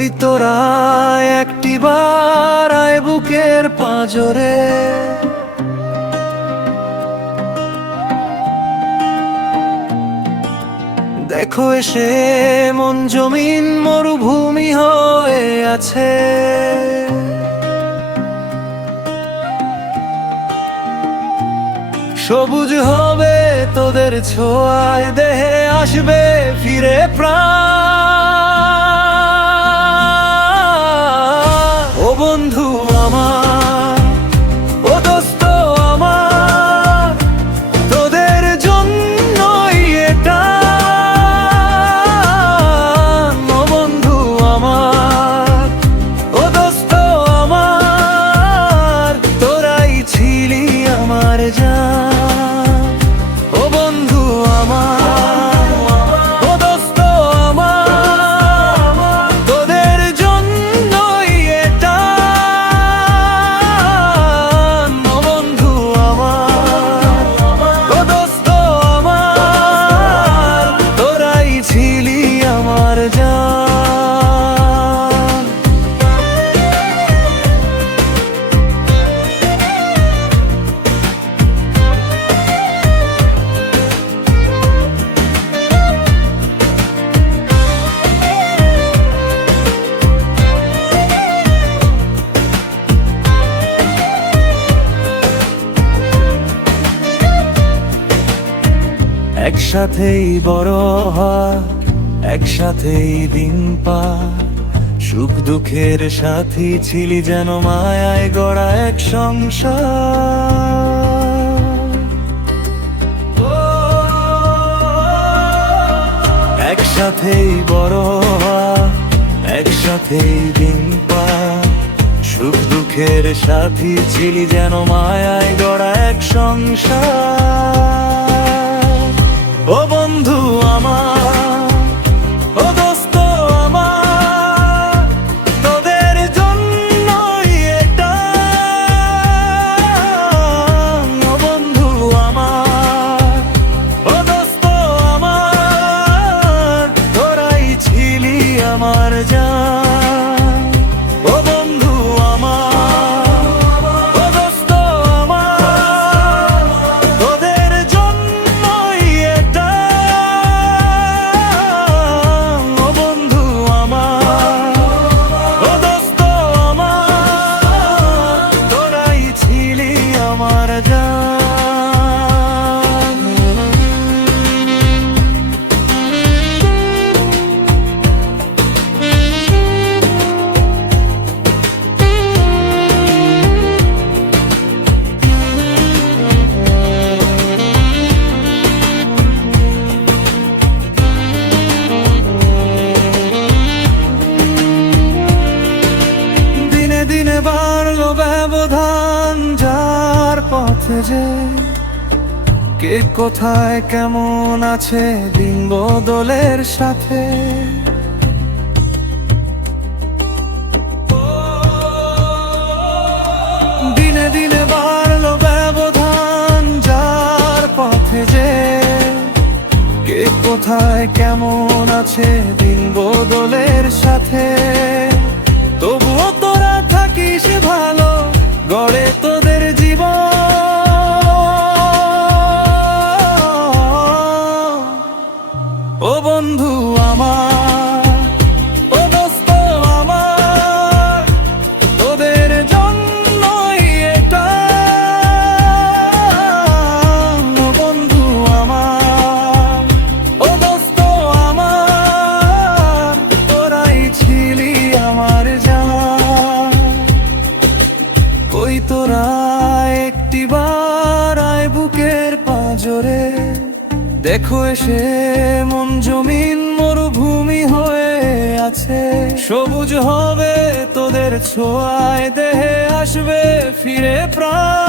কই তোরা একটিবার আয় বুকের পাঁজরে, দেখো এসে মন জমিন মরুভূমি হয়ে আছে। সবুজ হবে তোদের ছোঁয়ায়, দেহে আসবে ফিরে প্রাণ। ও বন্ধু আমার, ও দোস্ত আমার, তোদের জন্যই এটা। ও বন্ধু আমার, ও দোস্ত আমার, তোরাই ছিলি আমার জান। একসাথেই বড় হয়, একসাথেই দিন পার, সুখ দুঃখের সাথী ছিলি যেন মায়ায় গড়া এক সংসার। একসাথেই বড় হয়, একসাথেই দিন পার, সুখ দুঃখের সাথী ছিলি যেন মায়ায় গড়া এক সংসার। ও বন্ধু আমার, ও দোস্ত আমার, তোদের জন্যই এটা। ও বন্ধু আমার, ও দোস্ত আমার, তোরাই ছিলি আমার জান। ও বন্ধু আমার, ও দোস্ত আমার, তোদের জন্যই এটা। ও বন্ধু আমার, ও দোস্ত আমার, তোরাই ছিলি আমার জান। দিনে দিনে বাড়লো ব্যবধান, যার পথে যে কে কোথায় কেমন আছে দিন বদলের সাথে। দিনে দিনে বাড়লো ব্যবধান, যার পথে যে কে কোথায় কেমন আছে দিন বদলের সাথে। তবুও তোরা থাকিস ভালো, গড়ে তোদের জীবন। ও বন্ধু আমার, ও দোস্ত আমার, তোদের জন্যই এটা। ও বন্ধু আমার, ও দোস্ত আমার, তোরাই ছিলি আমার জান। কই তোরা একটিবার আয় বুকের পাঁজরে, দেখো এসে মন জমিন মরুভূমি হয়ে আছে। সবুজ হবে তোদের ছোঁয়ায়, দেহে আসবে ফিরে প্রাণ।